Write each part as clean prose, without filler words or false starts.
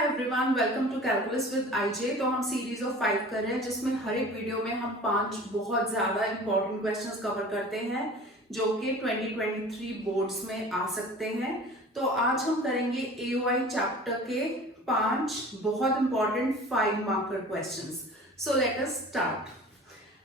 Hi everyone, welcome to calculus with IJ. तो हम series of 5 कर रहे हैं जिसमें हर एक वीडियो में हम 5 बहुत ज्यादा इंपॉर्टेंट क्वेश्चंस कवर करते हैं जो कि 2023 बोर्ड्स में आ सकते हैं। तो आज हम करेंगे एओआई चैप्टर के 5 बहुत important 5 marker questions. So let us start.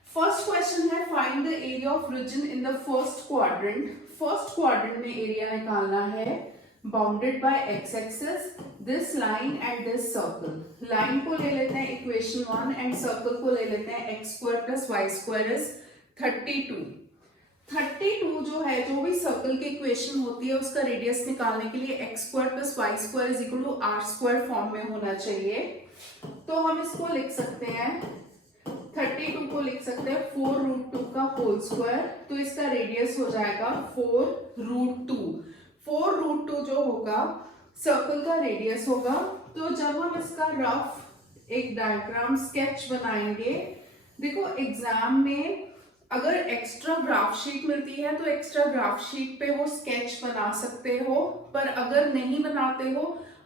First question है find the area of region in the first quadrant. First quadrant में एरिया निकालना है bounded by x axis, this line and this circle. Line को ले लेते हैं equation 1 and circle को ले लेते हैं x square plus y square is 32। 32 जो है, जो भी सर्कल की इक्वेशन होती है उसका रेडियस निकालने के लिए x square plus y square is equal to r square form में होना चाहिए। तो हम इसको लिख सकते हैं 32 को लिख सकते हैं 4√2 का होल स्क्वायर। तो इसका रेडियस हो जाएगा 4√2। 4√2 जो होगा सर्कल का रेडियस होगा। तो जब हम इसका रफ एक डायग्राम स्केच बनाएंगे, देखो एग्जाम में अगर एक्स्ट्रा ग्राफ शीट मिलती है तो एक्स्ट्रा ग्राफ शीट पे वो स्केच बना सकते हो, पर अगर नहीं बनाते हो,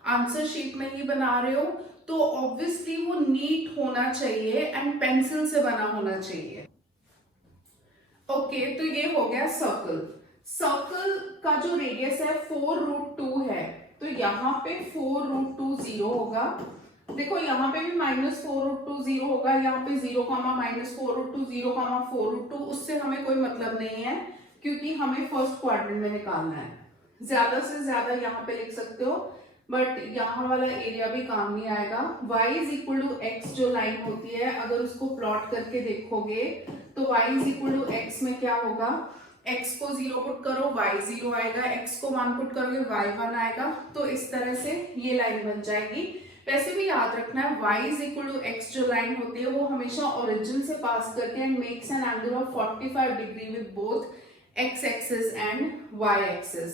आंसर शीट में ही बना रहे हो, तो ऑब्वियसली वो नीट होना चाहिए एंड पेंसिल से बना होना चाहिए। ओके, तो ये हो गया सर्कल। सर्कल का जो रेडियस है 4√2 है, तो यहाँ पे 4√2 0 होगा। देखो यहाँ पे भी -4√2 0 होगा, यहाँ पे 0, -4√2 0, 4√2। उससे हमें कोई मतलब नहीं है क्योंकि हमें फर्स्ट क्वाड्रेंट में निकालना है। ज्यादा से ज्यादा यहाँ पे लिख सकते हो, बट यहाँ वाला एरिया भी काम नहीं आएगा। y is equal to x जो लाइन होती है, अगर उसको प्लॉट करके देखोगे तो y is equal to x में क्या होगा, x को 0 पुट करो y 0 आएगा, x को 1 पुट करोगे y 1 आएगा। तो इस तरह से ये लाइन बन जाएगी। वैसे भी याद रखना है y is equal to x जो लाइन होती है वो हमेशा ओरिजिन से पास करके and makes an angle of 45 degree with both x axis and y axis.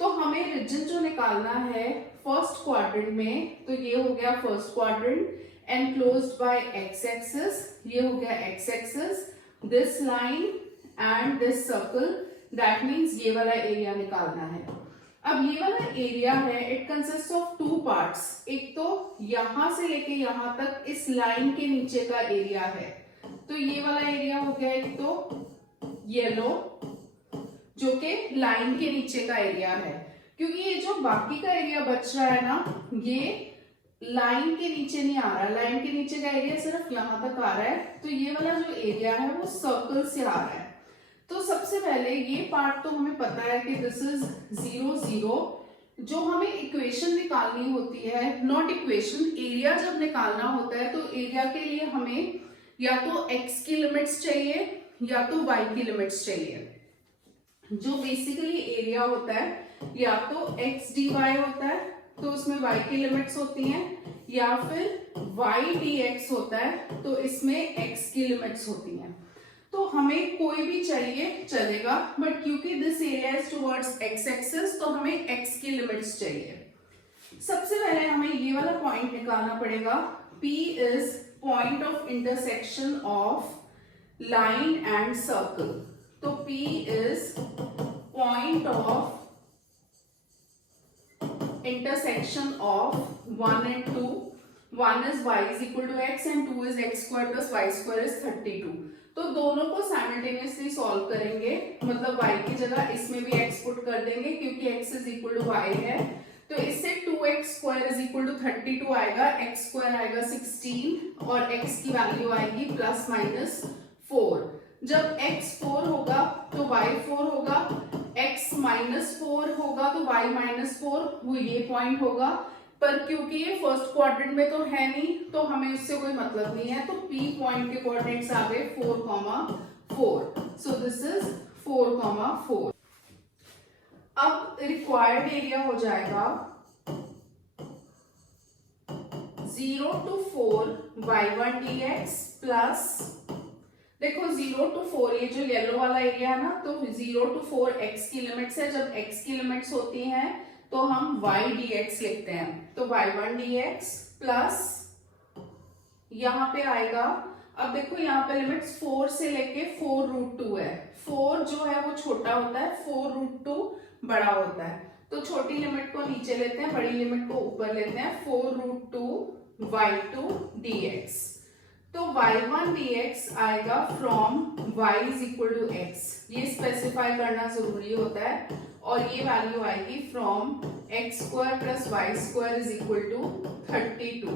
तो हमें रीजन जो निकालना है फर्स्ट क्वाड्रेंट में, तो ये हो गया first quadrant enclosed bye x axis, ये हो गया x axis, this line and this circle. That means ये वाला एरिया निकालना है। अब ये वाला एरिया है, इट कंसिस्ट ऑफ 2 पार्ट्स। एक तो यहां से लेके यहां तक इस लाइन के नीचे का एरिया है, तो ये वाला एरिया हो गया एक तो येलो जो कि लाइन के नीचे का एरिया है, क्योंकि ये जो बाकी का एरिया बच रहा है ना, ये लाइन के नीचे नहीं आ रहा। लाइन के नीचे का एरिया सिर्फ यहां तक आ रहा है, तो ये वाला जो एरिया है वो सर्कल से आ रहा है। तो सबसे पहले ये पार्ट तो हमें पता है कि दिस इज 0 0। जो हमें इक्वेशन निकालनी होती है, नॉट इक्वेशन, एरिया जब निकालना होता है तो एरिया के लिए हमें या तो x की लिमिट्स चाहिए या तो y की लिमिट्स चाहिए। जो बेसिकली एरिया होता है या तो x dy होता है तो उसमें y की लिमिट्स होती हैं, या फिर y dx होता है तो इसमें x की लिमिट्स होती हैं। तो हमें कोई भी चाहिए चलेगा, बट क्योंकि this area is towards x axis तो हमें x की लिमिट्स चाहिए। सबसे पहले हमें ये वाला पॉइंट निकालना पड़ेगा। P is point of intersection of line and circle. तो P is point of intersection of 1 and 2। 1 is y is equal to x and 2 is x square plus y square is 32। तो दोनों को simultaneously solve करेंगे, मतलब y की जगह इसमें भी x पुट कर देंगे क्योंकि x is equal to y है। तो इससे 2x square is equal to 32 आएगा, x स्क्वायर आएगा 16 और x की वैल्यू आएगी ±4। जब x 4 होगा तो y 4 होगा, x -4 होगा तो y -4, वो ये पॉइंट होगा। पर क्योंकि ये फर्स्ट क्वाड्रेंट में तो है नहीं तो हमें उससे कोई मतलब नहीं है, तो P पॉइंट के कोऑर्डिनेट्स आ गए 4,4। So this is 4,4। अब रिक्वायर्ड एरिया हो जाएगा 0 to 4 y1 dx प्लस, देखो 0 to 4 ये जो येलो वाला एरिया है ना, तो 0 to 4 x की लिमिट्स है। जब x की लिमिट्स होती हैं तो हम y dx लिखते हैं, तो y1 dx प्लस यहाँ पे आएगा। अब देखो यहाँ पे लिमिट्स 4 से लेके 4√2 है। 4 जो है वो छोटा होता है, 4√2 बड़ा होता है। तो छोटी लिमिट को नीचे लेते हैं, बड़ी लिमिट को ऊपर लेते हैं, 4√2 y2 dx। तो y1 dx आएगा from y is equal to x, ये स्पेसिफाई करना जरूरी होता है, और ये वैल्यू आएगी from x square plus y square is equal to 32।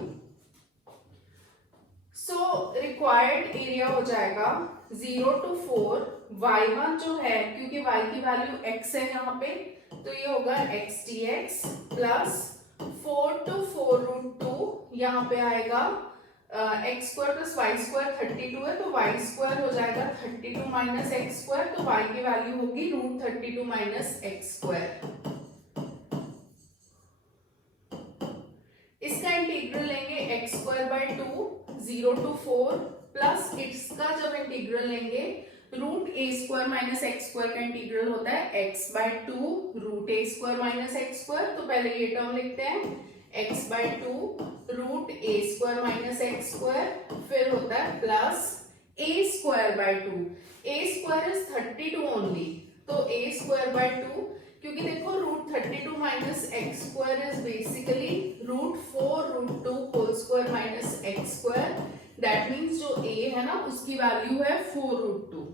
So required area हो जाएगा 0 to 4, y1 जो है क्योंकि y की वैल्यू x है यहाँ पे, तो ये होगा x dx प्लस 4 to 4√2, यहाँ पे आएगा x square plus y square 32 है, तो y स्क्वायर हो जाएगा 32 माइनस एक्स स्क्वायर, तो y की वैल्यू होगी √32 माइनस एक्स स्क्वायर। इसका इंटीग्रल लेंगे x square by 2 0 to 4 plus इसका जब इंटीग्रल लेंगे √a² माइनस एक्स स्क्वायर का इंटीग्रल होता है x by 2 √a² minus x square. तो पहले ये टर्म लिखते हैं x by 2 √a² minus x square, फिर होता है plus a² bye 2, a² is 32 only, तो a² बाय 2, क्योंकि देखो √32 minus x square is basically √4√2 whole square minus x square, that means जो a है ना उसकी वैल्यू है 4√2,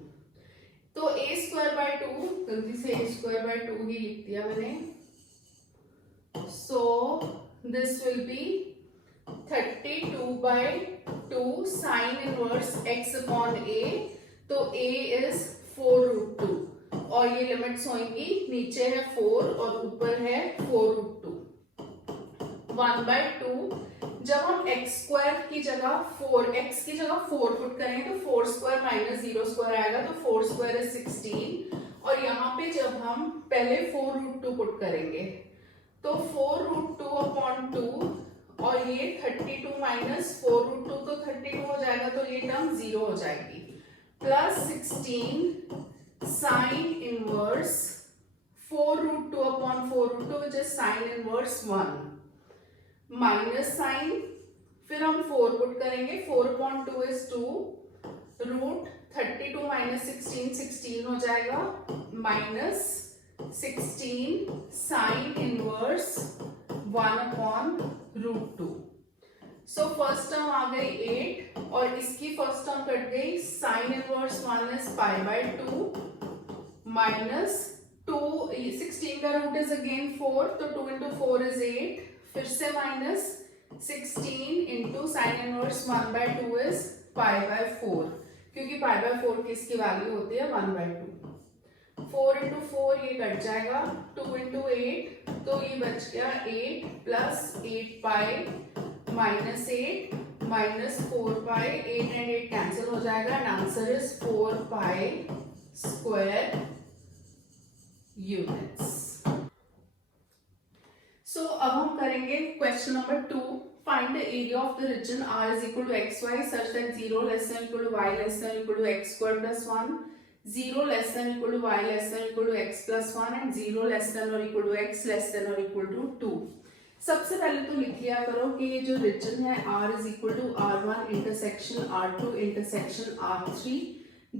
तो a² बाय 2, गलती से a² बाय 2 ही लिख दिया मैंने, so this will be 32 by 2 sin inverse x upon a, तो a is 4√2, और ये लिमिट्स होंगी, नीचे है 4 और ऊपर है 4√2, 1/2। जब हम x स्क्वायर की जगह 4x की जगह 4 पुट करेंगे तो 4 स्क्वायर माइनस 0 स्क्वायर आएगा, तो 4 स्क्वायर इज 16, और यहाँ पे जब हम पहले 4√2 पुट करेंगे तो 4√2 अपॉन 2, और ये 32 माइनस 4√2 तो 32 हो जाएगा, तो ये टर्म 0 हो जाएगी, plus 16 sine inverse 4√2 upon 4√2 which is sine inverse 1, minus sine, फिर हम 4 पुट करेंगे, 4 अपॉन 2 इज 2, √32 माइनस 16 हो जाएगा, minus 16 sine inverse 1 upon √2। So first term आ गई 8, और इसकी फर्स्ट टर्म कट गई, sine inverse 1 is pi by 2 minus 2, 16 का रूट इज अगेन 4, तो 2 into 4 is 8, फिर से minus 16 into sine inverse 1/2 is pi by 4, क्योंकि पाई बाय 4 किसकी वैल्यू होती है 1/2, 4 into 4 ये कट जाएगा, 2 into 8, तो ये बच गया 8 plus 8 pi minus 8 minus 4 pi, 8 and 8 cancel हो जाएगा, and answer is 4 pi square units. So अब हम करेंगे question number 2, find the area of the region R is equal to xy such that 0 less than equal to y less than equal to x squared plus 1, 0 less than equal to y less than equal to x plus 1, and 0 less than or equal to x less than or equal to 2। सबसे पहले तो लिख लिया करो कि ये जो reason है R is equal to R1 intersection R2 intersection R3,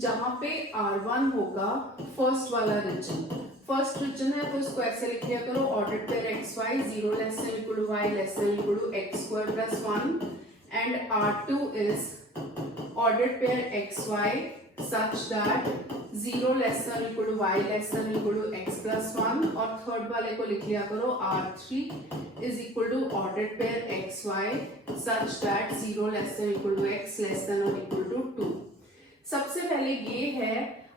जहां पे R1 होगा फर्स्ट वाला रीजन, फर्स्ट रीजन है तो इसको ऐसे लिख लिया करो, order pair xy 0 less than equal to y less than equal to x square plus 1, and R2 is ordered pair xy such that 0 less than equal to y less than equal to x plus 1, और third वाले को लिख लिया करो R3 is equal to ordered pair xy such that 0 less than equal to x less than or equal to 2। सबसे पहले ये है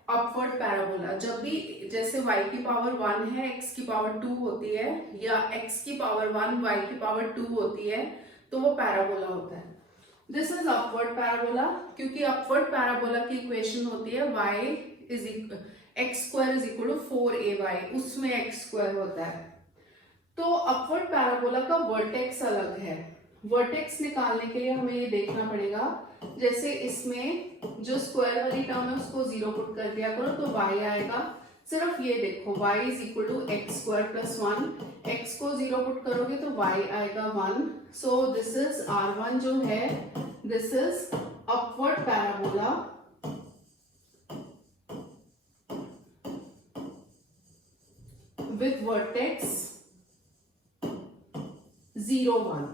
अपवर्ड पैराबोला, जब भी जैसे y की पावर 1 है x की पावर 2 होती है, या x की पावर 1 y की पावर 2 होती है, तो वो पैराबोला होता है। दिस इज अपवर्ड पैराबोला, क्योंकि अपवर्ड पैराबोला की इक्वेशन होती है y is x square is equal to 4ay, उसमें x स्क्वायर होता है। तो अपवर्ड पैराबोला का वर्टेक्स अलग है, वर्टेक्स निकालने के लिए हमें ये देखना पड़ेगा, जैसे इसमें जो स्क्वायर वाली टर्म है उसको 0 पुट कर दिया करो तो y आएगा, सिर्फ ये देखो y is equal to x square plus 1, x को 0 पुट करोगे तो y आएगा 1, सो दिस इज R1 जो है, this is upward parabola with vertex 0 1,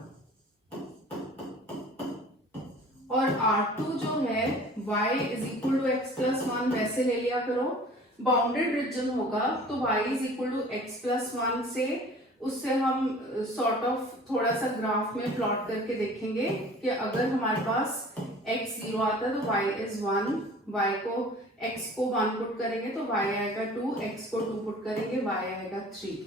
और R2 जो है y is equal to x plus 1 वैसे ले लिया करो। बाउंडेड रीजन होगा तो y is equal to x plus 1 से उससे हम सॉर्ट ऑफ थोड़ा सा ग्राफ में प्लॉट करके देखेंगे कि अगर हमारे पास x 0 आता है तो y इज 1, y को x को 1 पुट करेंगे तो y आएगा 2, x को 2 पुट करेंगे y आएगा 3।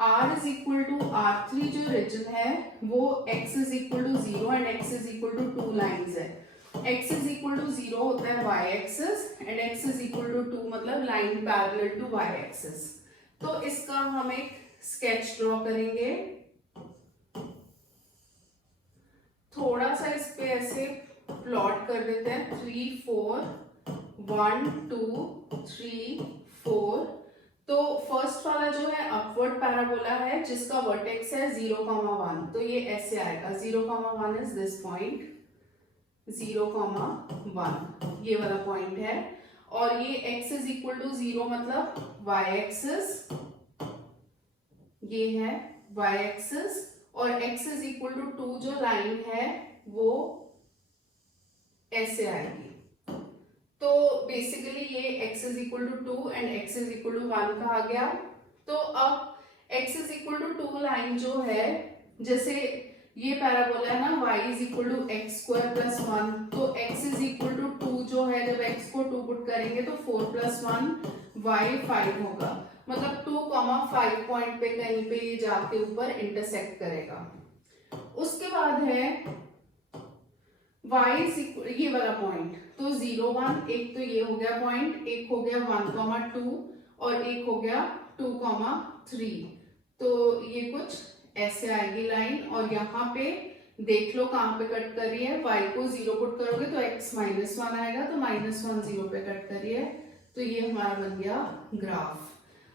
R is equal to R3 जो रीजन है वो x is equal to 0 and x is equal to 2 lines है। x इज इक्वल टू 0 होता है y axis and x is equal to 2 मतलब line parallel to y axis. तो इसका हम एक स्केच ड्रॉ करेंगे, थोड़ा सा इस पे ऐसे प्लॉट कर देते हैं 3 4 1 2 3 4। तो फर्स्ट वाला जो है अपवर्ड पैराबोला है जिसका वर्टेक्स है 0, 1, तो ये ऐसे आएगा 0, 1 इज दिस पॉइंट, 0, 1 ये वाला पॉइंट है। और ये x इज इक्वल टू 0 मतलब y एक्सिस, ये है y एक्सिस, और x इज इक्वल टू 2 जो लाइन है वो ऐसे आएगी। तो बेसिकली ये x is equal to 2 and x is equal to 1 कहा गया। तो अब x is equal to 2 line जो है, जैसे ये पैराबोला है ना y is equal to x square plus 1, तो x इज इक्वल टू 2 जो है जब x को 2 पुट करेंगे तो 4 प्लस 1 y 5 होगा, मतलब 2, 5 पॉइंट पे कहीं पे ये जाके ऊपर इंटरसेक्ट करेगा। उसके बाद है y इज इक्वल ये वाला पॉइंट, तो 0 1, एक तो ये हो गया पॉइंट, एक हो गया 1, 2 और एक हो गया 2, 3। तो ये कुछ ऐसे आएगी लाइन, और यहाँ पे देख लो कहाँ पे कट कर रही है, y को 0 पुट करोगे तो x -1 आएगा, तो -1 0 पे कट कर रही है। तो ये हमारा बन गया ग्राफ।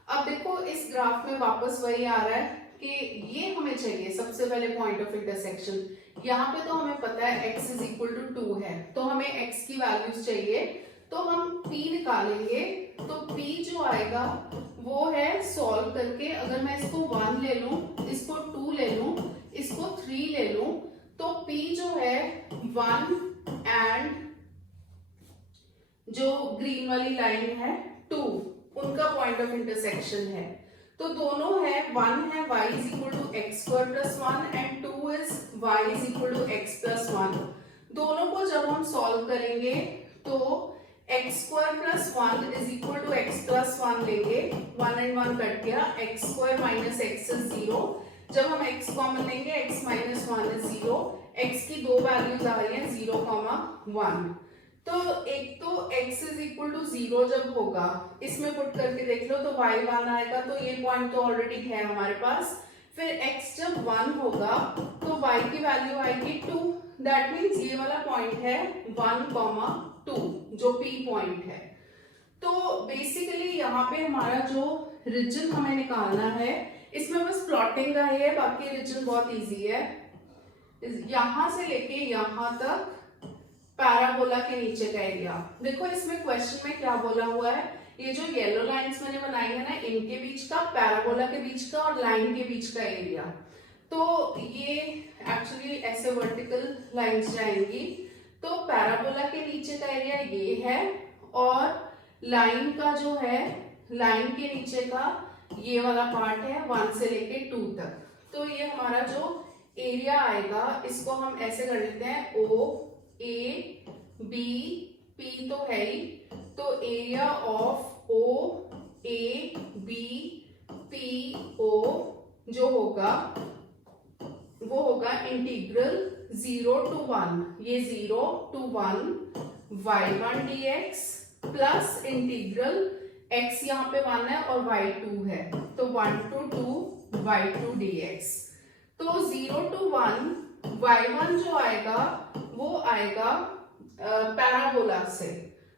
अब देखो इस ग्राफ में वापस वही आ रहा है कि ये हमें चाहिए सबसे पहले पॉइंट ऑफ इंटरसेक्शन। यहाँ पे तो हमें पता है x इज इक्वल टू 2 है, तो हमें x की वैल्यूज चाहिए, तो हम p निकालेंगे। तो p जो आएगा वो है सॉल्व करके, अगर मैं इसको 1 ले लूं, इसको 2 ले लूं, इसको 3 ले लूं, तो p जो है 1 एंड जो ग्रीन वाली लाइन है 2, उनका पॉइंट ऑफ इंटरसेक्शन है। तो दोनों है, 1 है y is equal to x square plus 1 and 2 is y is equal to x plus 1। दोनों को जब हम सॉल्व करेंगे तो x square plus 1 is equal to x plus 1 लेंगे, 1 एंड 1 कट गया, x square minus x is 0। जब हम x कॉमन लेंगे x माइनस 1 इज 0, x की दो वैल्यूज आ रही हैं 0, 1। तो एक तो x इज इक्वल टू 0 जब होगा, इसमें पुट करके देख लो तो y 1 आएगा, तो ये पॉइंट तो ऑलरेडी है हमारे पास। फिर x जब 1 होगा तो y की वैल्यू आएगी 2, दैट मीन्स ये वाला पॉइंट है 1, 2 जो p पॉइंट है। तो बेसिकली यहाँ पे हमारा जो रीजन हमें निकालना है, इसमें बस प्लॉटिंग का है, बाकी रीजन बहुत इजी है। यहां से लेके यहां तक पैराबोला के नीचे का एरिया। देखो इसमें क्वेश्चन में क्या बोला हुआ है, ये जो येलो लाइंस मैंने बनाई है ना, इनके बीच का, पैराबोला के बीच का और लाइन के बीच का एरिया। तो ये एक्चुअली ऐसे वर्टिकल लाइंस जाएंगी, तो पैराबोला के नीचे का एरिया ये है, और लाइन का जो है, लाइन के नीचे का ये वाला पार्ट है 1 से लेके 2 तक। तो ये हमारा जो एरिया आएगा, इसको हम ऐसे कर लेते हैं O A B P तो है ही, तो area of O A B P O जो होगा वो होगा इंटीग्रल 0 to 1, ये 0 to 1 y1 dx plus integral x यहाँ पे 1 है और y2 है, तो 1 to 2 y2 dx। तो 0 to 1 y1 जो आएगा वो आएगा पैराबोला से,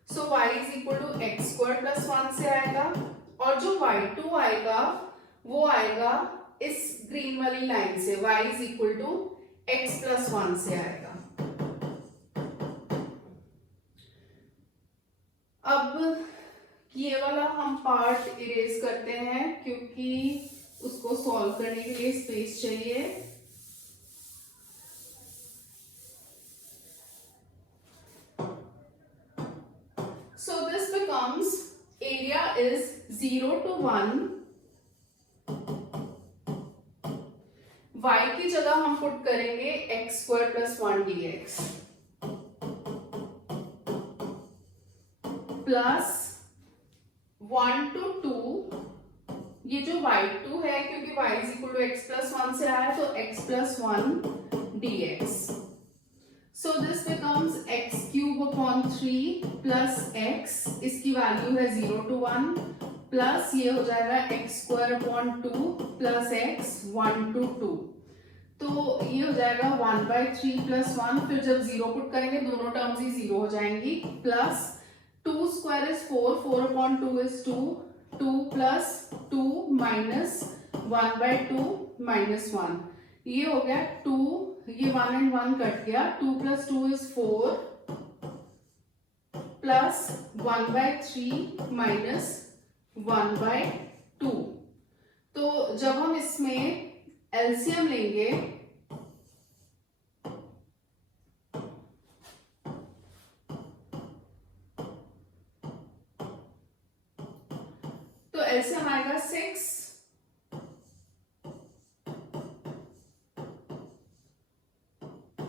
so y is equal to x square plus 1 से आएगा, और जो y2 आएगा वो आएगा इस ग्रीन वाली लाइन से, y is equal to x plus 1 से आएगा। अब ये वाला हम पार्ट इरेज करते हैं क्योंकि उसको सॉल्व करने के लिए स्पेस चाहिए। So this becomes area is 0 to 1. y की जगह हम पुट करेंगे x square plus 1 dx plus 1 to 2. ये जो y2 है क्योंकि y is equal to x plus 1 से आया तो x plus 1 dx. So this becomes x cube upon 3 plus x, इसकी वैल्यू है 0 to 1 प्लस ये हो जाएगा x square upon 2 plus x 1 to 2. तो ये हो जाएगा 1 by 3 प्लस 1, फिर जब 0 पुट करेंगे दोनों टर्म्स ही 0 हो जाएंगी, plus 2 square is 4, 4 upon 2 is 2, 2 plus 2 minus 1 by 2 minus 1, ये हो गया 2, ये 1 and 1 कट गया, 2 plus 2 is 4 plus 1 by 3 minus 1 by 2. तो जब हम इसमें एलसीएम लेंगे तो एलसीएम आएगा 6,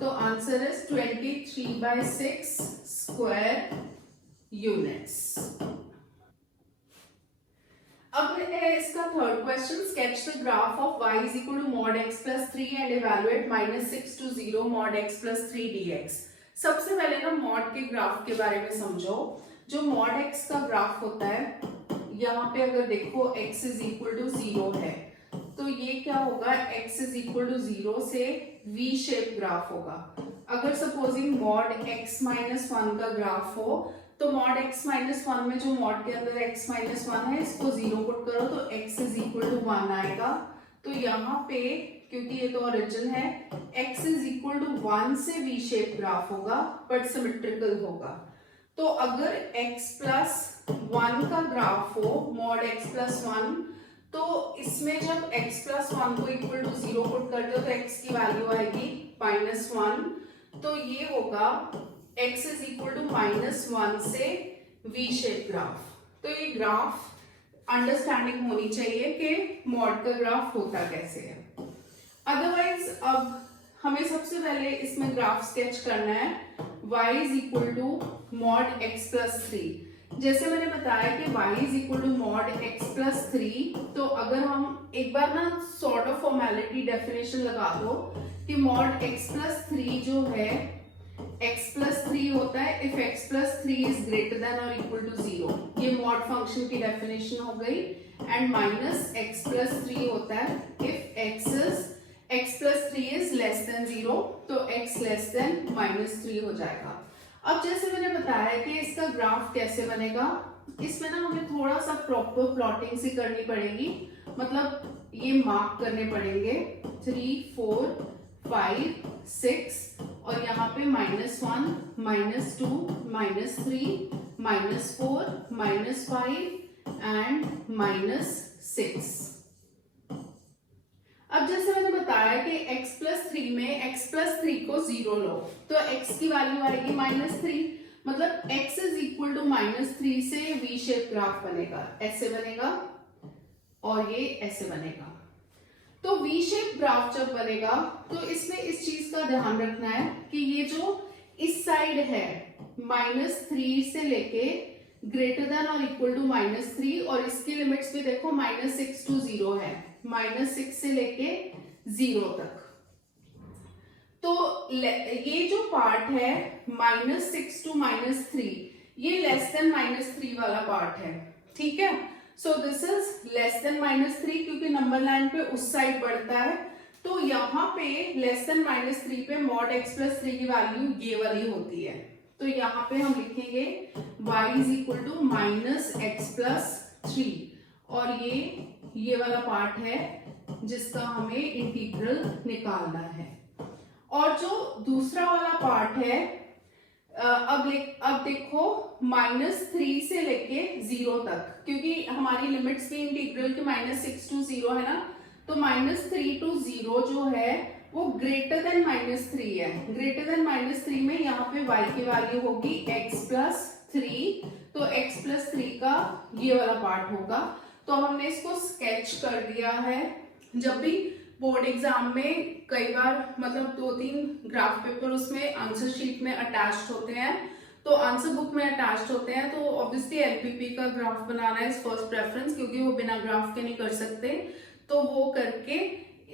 तो answer is 23 by 6 square units. अब है इसका third question. Sketch the graph of y is equal to mod x plus 3 and evaluate -6 to 0 mod x plus 3 dx. सबसे पहले ना मॉड के ग्राफ के बारे में समझो. जो मॉड x का ग्राफ होता है, यहाँ पे अगर देखो x इज इक्वल टू 0 है तो ये क्या होगा, x इज इक्वल टू 0 से v शेप ग्राफ होगा. अगर सपोजिंग मॉड x माइनस 1 का ग्राफ हो तो मॉड x माइनस 1 में जो मॉड के अंदर x माइनस 1 है इसको 0 पुट करो तो x इज इक्वल टू 1 आएगा. तो यहाँ पे क्योंकि ये तो ओरिजिन है, x इज इक्वल टू 1 से v शेप ग्राफ होगा बट सिमेट्रिकल होगा. तो अगर x प्लस 1 का ग्राफ हो मॉड x प्लस 1, तो इसमें जब x प्लस 1 को इक्वल टू 0 पुट करते हो तो x की वैल्यू आएगी -1. तो ये होगा x इज इक्वल टू -1 से v शेप ग्राफ. तो ये ग्राफ अंडरस्टैंडिंग होनी चाहिए कि मॉड का ग्राफ होता कैसे है. अदरवाइज अब हमें सबसे पहले इसमें ग्राफ स्केच करना है y is equal to mod x plus 3. जैसे मैंने बताया कि y is equal to mod x plus 3, तो अगर हम एक बार ना सॉर्ट ऑफ फॉर्मेलिटी डेफिनेशन लगा दो कि मॉड x प्लस 3 जो है x प्लस 3 होता है if x plus 3 is greater than और इक्वल टू 0. ये मॉड फंक्शन की डेफिनेशन हो गई. एंड माइनस x प्लस 3 होता है if x plus 3 is less than 0, तो x लेस देन -3 हो जाएगा. अब जैसे मैंने बताया कि इसका ग्राफ कैसे बनेगा, इसमें ना हमें थोड़ा सा प्रॉपर प्लॉटिंग सी करनी पड़ेगी. मतलब ये मार्क करने पड़ेंगे 3, 4, 5, 6 और यहाँ पे -1, -2, -3, -4, -5 एंड -6. अब जैसे मैंने बताया कि x प्लस 3 में x प्लस 3 को 0 लो तो x की वैल्यू आएगी -3. मतलब x इज इक्वल टू -3 से v शेप ग्राफ बनेगा, ऐसे बनेगा और ये ऐसे बनेगा. तो v शेप ग्राफ जब बनेगा तो इसमें इस चीज का ध्यान रखना है कि ये जो इस साइड है -3 से लेके ग्रेटर देन और इक्वल टू -3 और इसकी लिमिट्स भी देखो -6 to 0 है, -6 से लेके 0 तक. तो ये जो पार्ट है -6 to -3 ये लेस देन -3 वाला पार्ट है. ठीक है. So this is less than -3 क्योंकि नंबर लाइन पे उस साइड बढ़ता है. तो यहाँ पे लेस देन -3 पे मॉड x प्लस 3 की वैल्यू ये वाली होती है. तो यहाँ पे हम लिखेंगे y is equal to -x plus 3 और ये वाला पार्ट है जिसका हमें इंटीग्रल निकालना है. और जो दूसरा वाला पार्ट है अब देखो -3 से लेके 0 तक, क्योंकि हमारी लिमिट्स भी इंटीग्रल के -6 to 0 है ना, तो -3 to 0 जो है वो ग्रेटर देन -3 है. ग्रेटर देन -3 में यहाँ पे y की वैल्यू होगी x प्लस 3, तो x प्लस 3 का ये वाला पार्ट होगा। तो अब हमने इसको स्केच कर दिया है। जब भी बोर्ड एग्जाम में कई बार मतलब 2-3 ग्राफ पेपर उसमें आंसर शीट में अटैच्ड होते हैं, तो आंसर बुक में अटैच्ड होते हैं, तो ऑब्वियसली एलपीपी का graph banana is first preference, क्योंकि वो बिना ग्राफ के नहीं कर सकते। तो वो करके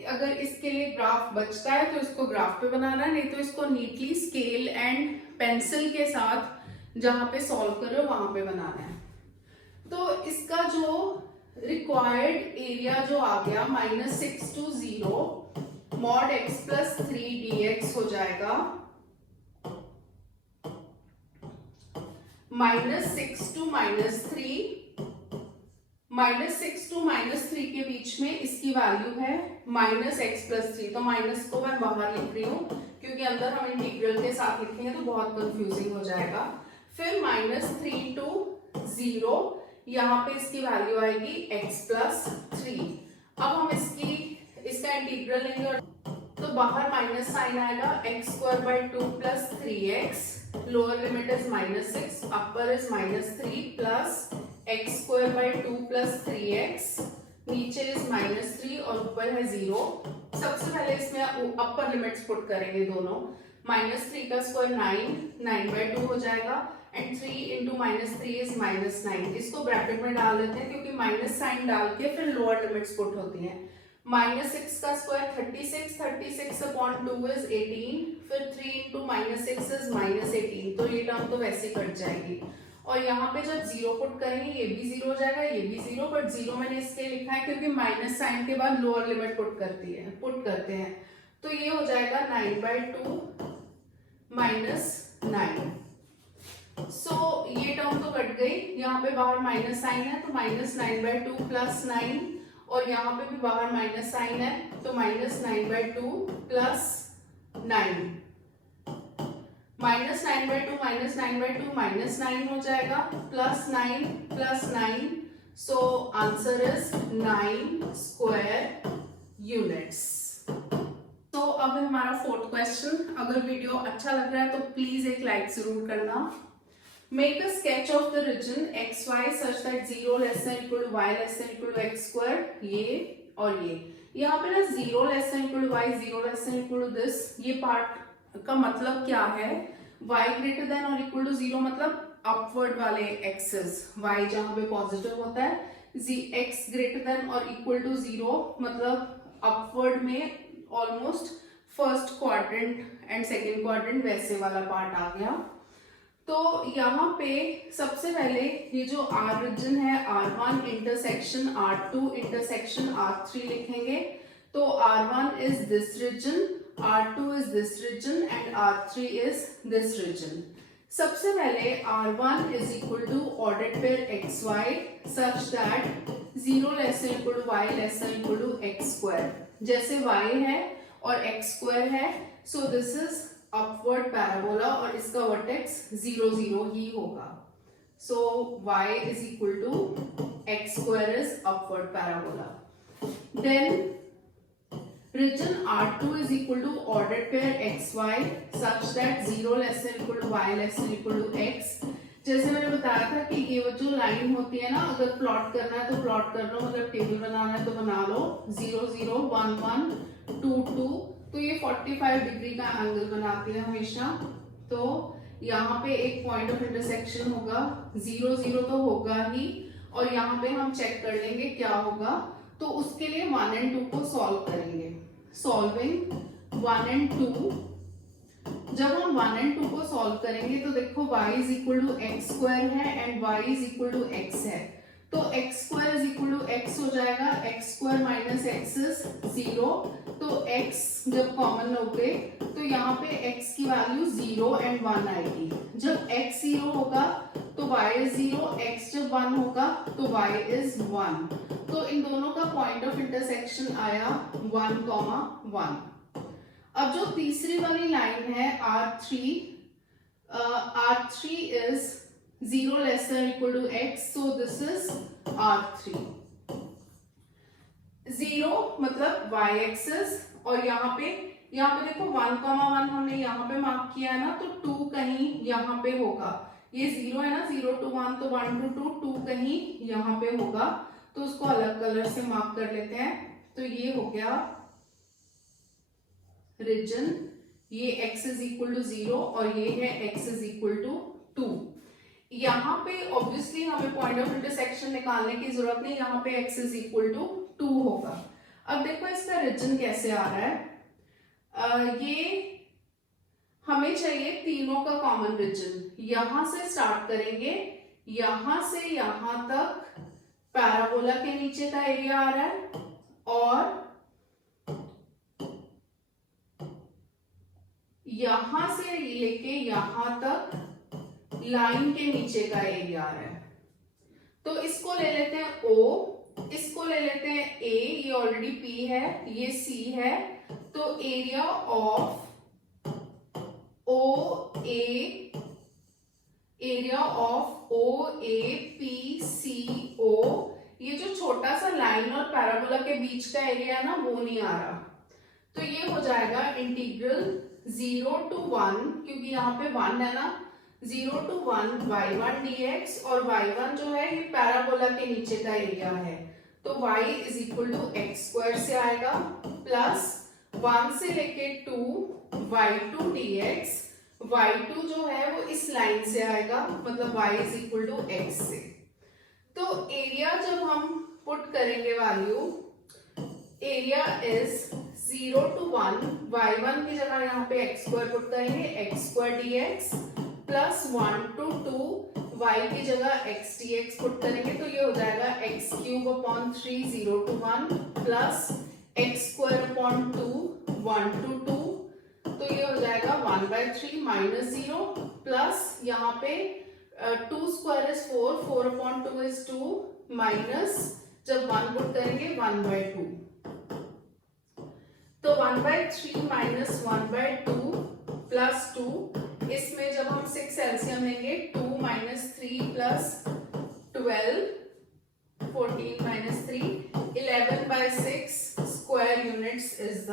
अगर इसके लिए ग्राफ बचता है तो इसको ग्राफ पे बनाना है, नहीं तो इसको नीटली स्केल एंड पेंसिल के साथ जहां पे सॉल्व करो वहां पे बनाना है। तो इसका जो रिक्वायर्ड एरिया जो आ गया -6 to 0 mod x plus 3 dx हो जाएगा -6 to -3, -6 to -3 के बीच में इसकी वैल्यू है -x प्लस 3। तो माइनस को मैं बाहर लिख रही हूँ क्योंकि अंदर हम इंटीग्रल के साथ लिखेंगे तो बहुत कंफ्यूजिंग हो जाएगा। फिर -3 to 0, यहाँ पे इसकी वैल्यू आएगी x प्लस 3। अब हम इसका इंटीग्रल लेंगे और तो बाहर माइनस साइन आएगा, x² 2 plus 3x, lower limit is -6, upper is -3 plus x² 2 plus 3x, नीचे इज -3 और ऊपर है 0। सबसे पहले इसमें अपर लिमिट्स पुट करेंगे दोनों। -3 का स्क्वायर 9/2 हो जाएगा एंड 3 into -3 इज -9। इसको ब्रैकेट में डाल देते हैं क्योंकि माइनस साइन डाल के फिर लोअर लिमिट्स पुट होती हैं। -6 का स्क्वायर 36 अपॉन 2 इज 18, फिर 3 into -6 इज -18, तो ये टर्म तो वैसे ही कट जाएगी। और यहाँ पे जब 0 पुट करेंगे ये भी 0 हो जाएगा, ये भी 0, बट 0 मैंने इसलिए लिखा है क्योंकि माइनस साइन के बाद लोअर लिमिट पुट करते हैं। तो ये हो जाएगा 9/2 -9। सो ये टर्म तो कट गई, यहाँ पे बाहर माइनस साइन है तो -9/2 प्लस 9, और यहाँ पे भी बाहर माइनस साइन है तो -9/2 प्लस 9। -9/2 -9/2 -9 हो जाएगा, +9 so answer is 9 square units. तो अब है हमारा 4th क्वेश्चन। अगर वीडियो अच्छा लग रहा है तो प्लीज एक लाइक जरूर करना। Make a sketch of the region xy such that 0 less than equal to y less than equal to x square, ये और ये यहाँ पे ना 0 less than equal to y, 0 less than equal to this, ये part का मतलब क्या है? y ग्रेटर देन और इक्वल टू 0 मतलब अपवर्ड वाले एक्सेस, y जहां पे पॉजिटिव होता है, x ग्रेटर देन और इक्वल टू 0 मतलब अपवर्ड में almost first quadrant and second quadrant वैसे वाला पार्ट आ गया। तो यहाँ पे सबसे पहले ये जो R रीजन है R1 intersection R2 intersection R3 लिखेंगे। तो R1 इज this region, R2 is this region and R3 is this region. सबसे पहले R1 is equal to ordered pair xy such that 0 less than equal to y less than equal to x square. जैसे y है और x square है, so this is upward parabola और इसका vertex 0 0 ही होगा. So y is equal to x square is upward parabola. Then region R2 is equal to ordered pair xy such that 0 less than equal to y less than equal to x. जैसे मैंने बताया था कि ये जो line होती है ना, अगर प्लॉट करना है तो प्लॉट कर लो, मतलब टेबल बनाना है तो बना लो। 0 0 1 1 2 2, तो ये 45 डिग्री का एंगल बनाती है हमेशा। तो यहाँ पे एक पॉइंट ऑफ इंटरसेक्शन होगा, 0 0 तो होगा ही, और यहाँ पे हम चेक कर लेंगे क्या होगा। तो उसके लिए 1 and 2 को सॉल्व करेंगे। सॉल्विंग 1 and 2, जब हम 1 and 2 को सॉल्व करेंगे तो देखो y is equal to x square है and y is equal to x है, तो x square is equal to x हो जाएगा। X square minus x is 0, तो x जब कॉमन लोगे तो यहाँ पे x की वैल्यू 0 and 1 आएगी। जब x 0 होगा तो y इज 0, x जब 1 होगा तो y इज 1। तो इन दोनों का पॉइंट ऑफ इंटरसेक्शन आया 1, 1। अब जो तीसरी वाली लाइन है R3 is 0 less than equal to x, so this is R3। 0 मतलब y एक्सिस, और यहाँ पे देखो 1, 1 हमने यहाँ पे मार्क किया है ना, तो 2 कहीं यहाँ पे होगा, ये 0 है ना, 0 to 1, तो 1 to 2, 2 कहीं यहाँ पे होगा, तो उसको अलग कलर से मार्क कर लेते हैं। तो ये हो गया रीजन, ये x इज इक्वल टू 0 और ये है x इज इक्वल टू 2। यहाँ पे ऑब्वियसली हमें पॉइंट ऑफ इंटरसेक्शन निकालने की जरूरत नहीं, यहाँ पे x इज इक्वल टू 2 होगा। अब देखो इसका रीजन कैसे आ रहा है, ये हमें चाहिए तीनों का कॉमन रीजन। यहां से स्टार्ट करेंगे, यहां से यहां तक पैराबोला के नीचे का एरिया आ रहा है, और यहां से लेके यहां तक लाइन के नीचे का एरिया आ रहा है। तो इसको ले लेते हैं O, इसको ले लेते हैं A, ये ऑलरेडी P है, ये C है, तो एरिया ऑफ OAPCO, ये जो छोटा सा लाइन और पैराबोला के बीच का एरिया है ना, वो नहीं आ रहा, तो ये हो जाएगा इंटीग्रल 0 to 1, क्योंकि यहाँ पे 1 है ना, 0 to 1 y1 dx, और y1 जो है ये पैराबोला के नीचे का एरिया है, तो y is equal to x square से आएगा, प्लस 1 से लेके 2 y2 dx, y2 जो है वो इस लाइन से आएगा, मतलब y is equal to x से। तो एरिया जब हम पुट करेंगे value, area is 0 to 1, y1 की जगह यहाँ पे x स्क्वायर पुट करेंगे, x square dx, plus 1 to 2 y की जगह x dx पुट करेंगे, तो ये हो जाएगा x cube upon 3 0 to 1 plus x square upon 2 1 to 2, तो ये हो जाएगा 1/3 माइनस 0, प्लस यहाँ पे 2 square is 4, 4 upon 2 is 2, minus जब 1 पुट करेंगे 1/2, तो 1/3 माइनस 1/2 प्लस 2, इसमें जब हम 6 एलसीएम लेंगे, 2 minus 3 plus 12, 14 minus 3, 11/6 square units is the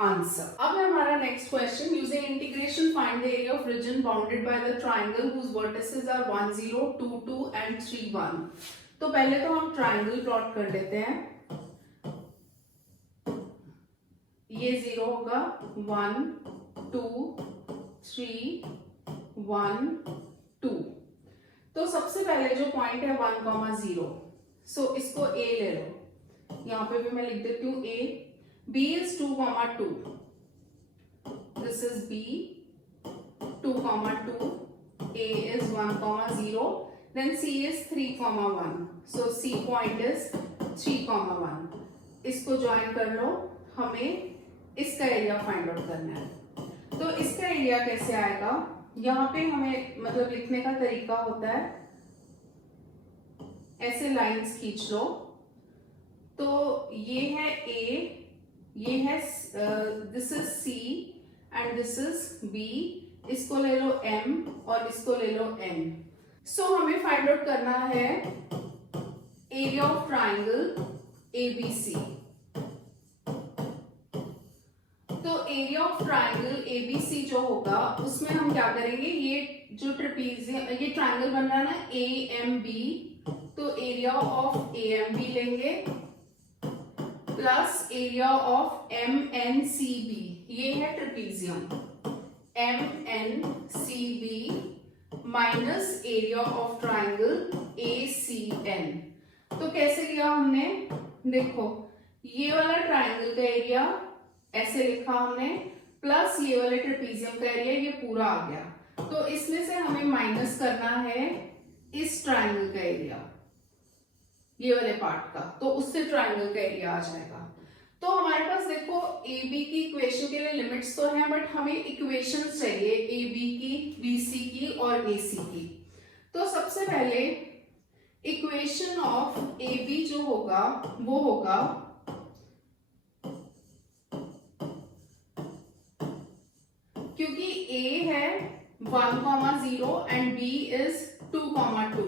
answer. अब है हमारा next question, using integration find the area of region bounded by the triangle whose vertices are 1 0 2 2 and 3 1। तो पहले तो हम ट्राइंगल प्लॉट कर लेते हैं, ये 0 होगा, 1 2 3 1 2, तो सबसे पहले जो पॉइंट है 1, 0, सो इसको A ले लो, यहाँ पे भी मैं लिख देती हूँ A, B is 2, 2, this is B, 2, 2, A is 1, 0, then C is 3, 1, so C point is 3, 1, इसको ज्वाइन कर लो, हमें इसका एरिया फाइंड आउट करना है। तो इसका एरिया कैसे आएगा, यहाँ पे हमें मतलब लिखने का तरीका होता है, ऐसे लाइंस खींच लो, तो ये है A, ये है this is C and this is B, इसको ले लो M और इसको ले लो N। सो हमें फाइंड आउट करना है एरिया ऑफ ट्राइंगल ABC। तो एरिया ऑफ ट्राइंगल ABC जो होगा उसमें हम क्या करेंगे, ये जो ट्रेपीजियम, ये ट्राइंगल बन रहा है ना AMB, तो एरिया ऑफ AMB लेंगे प्लस एरिया ऑफ MNCB, ये है trapezium, MNCB minus area of triangle ACN। तो कैसे लिया हमने, देखो ये वाला ट्राइंगल का एरिया ऐसे लिखा हमने, प्लस ये वाले ट्रेपीजियम का एरिया, ये पूरा आ गया, तो इसमें से हमें माइनस करना है इस ट्राइंगल का एरिया, ये वाले पार्ट का, तो उससे ट्राइंगल का एरिया आ जाएगा। तो हमारे पास देखो AB की इक्वेशन के लिए लिमिट्स तो हैं, बट हमें इक्वेशन चाहिए AB की, BC की और AC की। तो सबसे पहले इक्वेशन ऑफ AB जो होगा वो होगा क्योंकि A है 1, 0 एंड B इज 2, 2।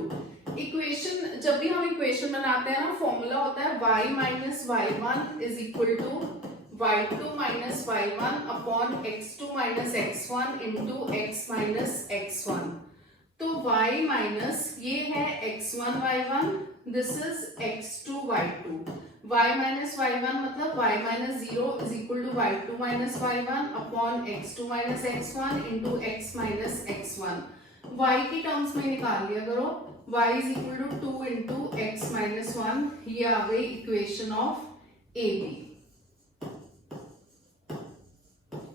इक्वेशन, जब भी हम इक्वेशन बनाते हैं ना, फॉर्मूला होता है y minus y1 is equal to y2 minus y1 upon x2 minus x1 into x minus x1। तो y माइनस ये है x1 y1, this is x2 y2। y minus y1 मतलब y minus 0 is equal to y2 minus y1 upon x2 minus x1 into x minus x1। y की terms में निकाल लिया करो, y is equal to 2 into x minus 1। ये आ गई equation of AB।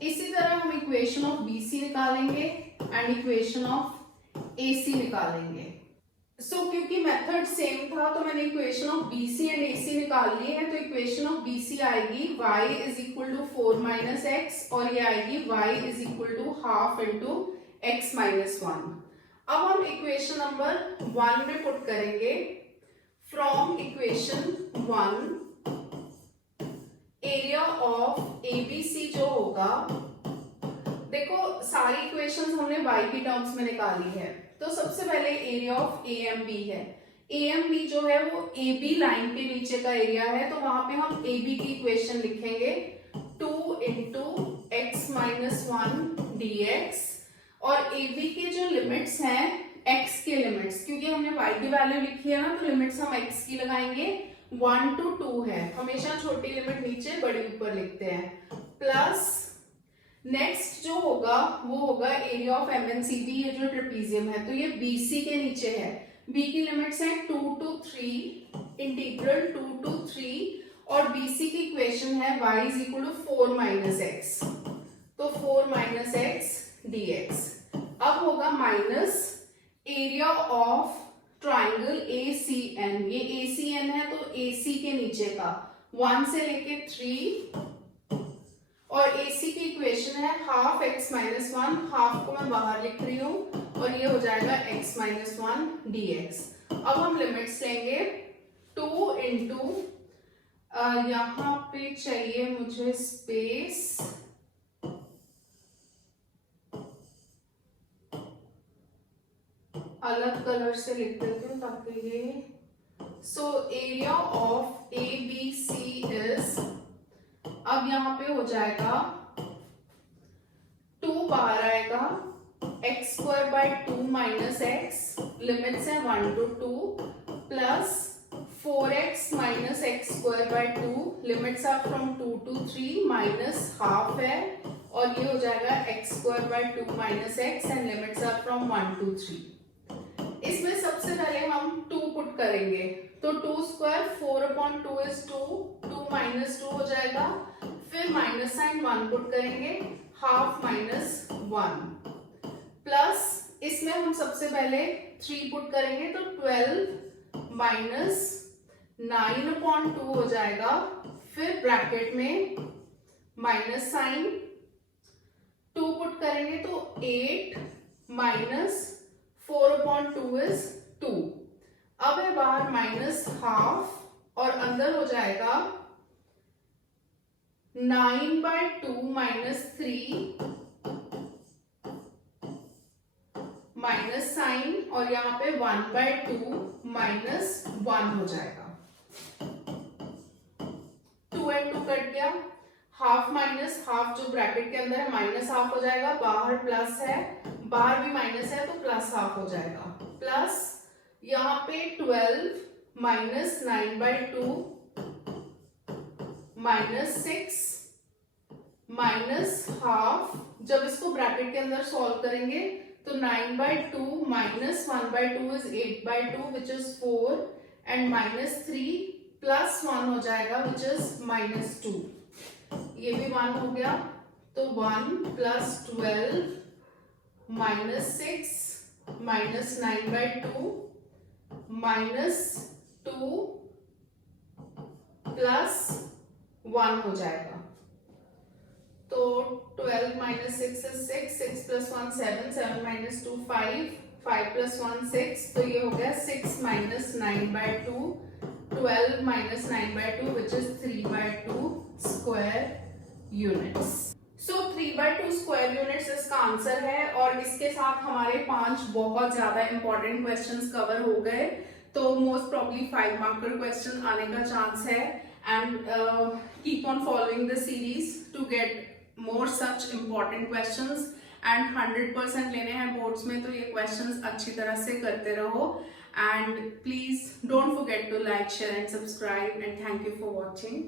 इसी तरह हम इक्वेशन ऑफ BC निकालेंगे एंड इक्वेशन ऑफ AC निकालेंगे। क्योंकि मेथड सेम था तो मैंने equation of BC and AC निकाल ली है। तो इक्वेशन ऑफ BC आएगी y is equal to 4 minus x और ये आएगी y is equal to half into x minus 1। अब हम इक्वेशन नंबर 1 में पुट करेंगे। From equation 1 area of ABC जो होगा, देखो सारी इक्वेशंस हमने y की टर्म्स में निकाली है। तो सबसे पहले एरिया ऑफ AMB है। AMB जो है वो AB लाइन के नीचे का एरिया है, तो वहां पे हम AB की इक्वेशन लिखेंगे 2 इंटू एक्स माइनस 1 dx। और AB के जो लिमिट्स हैं x के लिमिट्स, क्योंकि हमने y की वैल्यू लिखी है ना, तो लिमिट्स हम x की लगाएंगे। 1 to 2 है, हमेशा छोटी लिमिट नीचे बड़ी ऊपर लिखते हैं। प्लस नेक्स्ट जो होगा वो होगा एरिया ऑफ MNCB, ये जो ट्रेपीजियम है तो ये BC के नीचे है। B की लिमिट्स हैं 2 to 3 इंटीग्रल 2 to 3 और BC की इक्वेशन है y is equal to 4 minus x, तो 4 माइनस एक्स dx। अब होगा minus area of triangle ACN, ये ACN है तो AC के नीचे का 1 से लेके 3 और AC की इक्वेशन है हाफ x माइनस 1, हाफ को मैं बाहर लिख रही हूँ और ये हो जाएगा x माइनस 1 dx। अब हम लिमिट्स लेंगे 2 इंटू यहाँ पे चाहिए मुझे स्पेस, अलग कलर से लिख देती हूँ ताकि ये एरिया ऑफ ABC इज, अब यहाँ पे हो जाएगा 2 बाहर आएगा x square by 2 minus x, limits है 1 to 2 plus 4x minus x square by 2, limits are from 2 to 3 minus half है और ये हो जाएगा x square by 2 minus x and limits are from 1 to 3। इसमें सबसे पहले हम 2 पुट करेंगे, तो 2 स्क्वायर 4 अपॉन 2 इज 2, 2 माइनस 2 हो जाएगा। फिर माइनस साइन 1 पुट करेंगे, हाफ माइनस 1 प्लस इसमें हम सबसे पहले 3 पुट करेंगे तो 12 माइनस 9 अपॉन 2 हो जाएगा। फिर ब्रैकेट में माइनस साइन 2 पुट करेंगे तो 8 माइनस 4 अपॉन 2 इज 2। अब है बाहर माइनस हाफ और अंदर हो जाएगा 9 बाय 2 माइनस 3 माइनस साइन और यहाँ पे 1 बाय 2 माइनस 1 हो जाएगा। 2 and 2 कट गया, हाफ माइनस हाफ जो ब्रैकेट के अंदर है माइनस हाफ हो जाएगा, बाहर प्लस है, बाहर भी माइनस है तो प्लस हाफ हो जाएगा। प्लस यहाँ पे 12 minus 9 by 2 minus 6 minus half, जब इसको ब्रैकेट के अंदर सॉल्व करेंगे तो 9 by 2 minus 1 by 2 is 8 by 2 which is 4 and minus 3 plus 1 हो जाएगा विच इज माइनस 2, ये भी 1 हो गया तो 1 plus 12 minus 6 minus 9 by 2 minus 2 plus 1 हो जाएगा। तो 12 minus 6 is 6, 6 plus 1 7, 7 minus 2 5, 5 plus 1 6, तो ये हो गया 6 minus 9 by 2, 12 minus 9 by 2 which is 3 by 2 square units. So 3 by 2 square units इसका आंसर है और इसके साथ हमारे 5 बहुत ज्यादा इंपॉर्टेंट क्वेश्चंस कवर हो गए। तो मोस्ट प्रॉब्ली 5 मार्कर क्वेश्चन आने का चांस है and keep on following the series to get more such important questions and 100% लेने हैं बोर्ड्स में, तो ये क्वेश्चंस अच्छी तरह से करते रहो। And please don't forget to like, share and subscribe, and thank you for watching.